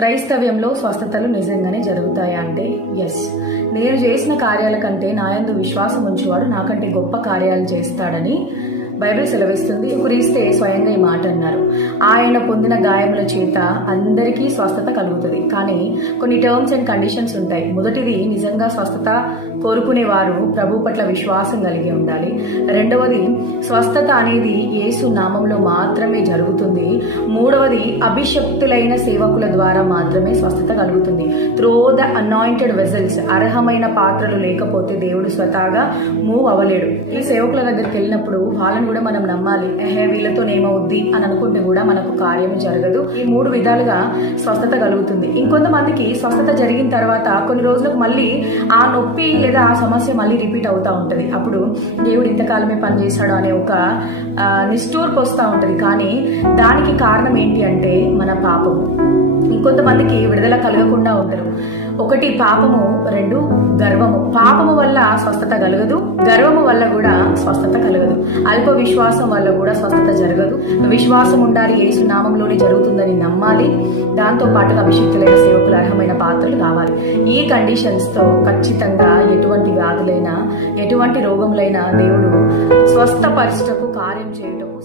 క్రైస్తవ్యంలో స్వస్థతలు నిజంగానే జరుగుతాయా అంటే ఎస్. నేను చేసిన కార్యాల కంటే నాయందు విశ్వాసం ఉంచేవాడు నాకంటే గొప్ప కార్యాలు చేస్తాడని బైబిల్ సెలవిస్తుంది. క్రీస్తే స్వయంగా ఈ మాట అన్నారు. ఆయన పొందిన గాయముల చేత అందరికీ స్వస్థత కలుగుతుంది. కానీ కొన్ని టర్మ్స్ అండ్ కండిషన్స్ ఉంటాయి. మొదటిది, నిజంగా స్వస్థత కోరుకునేవారు ప్రభు పట్ల విశ్వాసం కలిగి ఉండాలి. రెండవది, స్వస్థత అనేది యేసు నామంలో మాత్రమే జరుగుతుంది. మూడవది, అభిషక్తులైన సేవకుల ద్వారా మాత్రమే స్వస్థత కలుగుతుంది. త్రూ ద అనాయింటెడ్ వెజల్స్, అర్హమైన పాత్రలు లేకపోతే దేవుడు స్వతహాగా మూవ్ అవ్వలేడు. ఈ సేవకుల దగ్గరికి వెళ్ళినప్పుడు వాళ్ళని కూడా మనం నమ్మాలి. వీళ్ళతో ఏమవుద్ది అని అనుకుంటే కూడా మనకు కార్యం జరగదు. ఈ 3 విధాలుగా స్వస్థత కలుగుతుంది. ఇంకొంతమందికి స్వస్థత జరిగిన తర్వాత కొన్ని రోజులకు మళ్ళీ ఆ నొప్పి లేదా ఆ సమస్య మళ్ళీ రిపీట్ అవుతూ ఉంటుంది. అప్పుడు దేవుడు ఇంతకాలమే పనిచేశాడు అనే ఒక నిష్ఠూర్పు వస్తూ ఉంటుంది. కానీ దానికి కారణం ఏంటి అంటే మన పాపము. ఇంకొంతమందికి విడుదల కలగకుండా ఉంటారు. 1 పాపము, 2 గర్వము. పాపము వల్ల స్వస్థత కలగదు, గర్వము వల్ల కూడా స్వస్థత కలగదు, అల్ప విశ్వాసం వల్ల కూడా స్వస్థత జరగదు. విశ్వాసం ఉండాలి, యేసు నామంలోనే జరుగుతుందని నమ్మాలి. దాంతో పాటుగా అభిషేక్తులైన సేవకులు అర్హమైన పాత్రలు కావాలి. ఈ కండిషన్స్ తో ఖచ్చితంగా ఎటువంటి వ్యాధులైనా ఎటువంటి రోగములైనా దేవుడు స్వస్థపరచుటకు కార్యం చేయుటకు